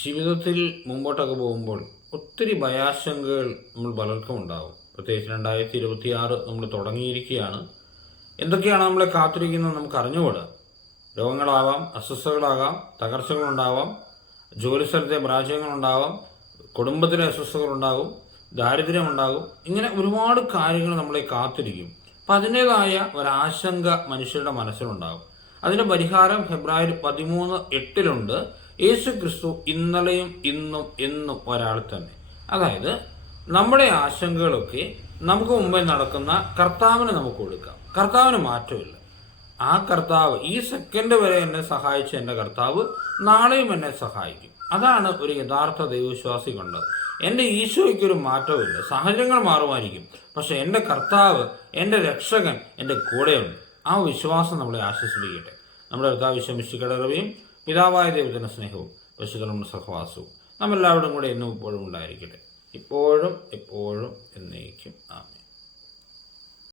ജീവിതത്തിൽ മുമ്പോട്ടൊക്കെ പോകുമ്പോൾ ഒത്തിരി ഭയാശങ്കകൾ നമ്മൾ പലർക്കും ഉണ്ടാകും. പ്രത്യേകിച്ച് 2026 നമ്മൾ തുടങ്ങിയിരിക്കുകയാണ്. എന്തൊക്കെയാണ് നമ്മളെ കാത്തിരിക്കുന്നത് നമുക്ക് അറിഞ്ഞുകൂടാ. രോഗങ്ങളാവാം, അസ്വസ്ഥതകളാകാം, തകർച്ചകളുണ്ടാവാം, ജോലിസ്ഥലത്തെ പരാജയങ്ങളുണ്ടാവാം, കുടുംബത്തിലെ അസ്വസ്ഥതകളുണ്ടാകും, ദാരിദ്ര്യമുണ്ടാകും. ഇങ്ങനെ ഒരുപാട് കാര്യങ്ങൾ നമ്മളെ കാത്തിരിക്കും. അപ്പം അതിൻ്റേതായ ഒരാശങ്ക മനുഷ്യരുടെ മനസ്സിലുണ്ടാകും. അതിൻ്റെ പരിഹാരം ഫെബ്രുവരി 13:8 യേശു ക്രിസ്തു ഇന്നലെയും ഇന്നും എന്നും ഒരാൾ തന്നെ. അതായത് നമ്മുടെ ആശങ്കകളൊക്കെ നമുക്ക് മുമ്പേ നടക്കുന്ന കർത്താവിന് നമുക്ക് കൊടുക്കാം. കർത്താവിന് മാറ്റമില്ല. ആ കർത്താവ് ഈ സെക്കൻഡ് വരെ എന്നെ സഹായിച്ച എൻ്റെ കർത്താവ് നാളെയും എന്നെ സഹായിക്കും. അതാണ് ഒരു യഥാർത്ഥ ദൈവവിശ്വാസി കണ്ടത്. എൻ്റെ ഈശോയ്ക്കൊരു മാറ്റവുമില്ല. സാഹചര്യങ്ങൾ മാറുമായിരിക്കും, പക്ഷെ എൻ്റെ കർത്താവ്, എൻ്റെ രക്ഷകൻ എൻ്റെ കൂടെയുണ്ട്. ആ വിശ്വാസം നമ്മളെ ആശ്വസിപ്പിക്കട്ടെ. നമ്മുടെ കർത്താവ് ഈശോ കൃപയും പിതാവായ ദൈവത്തിൻ്റെ സ്നേഹവും പരിശുദ്ധ സഹവാസവും നമ്മളെല്ലാവരും കൂടെ എന്നും ഇപ്പോഴും ഉണ്ടായിരിക്കട്ടെ, ഇപ്പോഴും എപ്പോഴും എന്നേക്കും. ആമേൻ.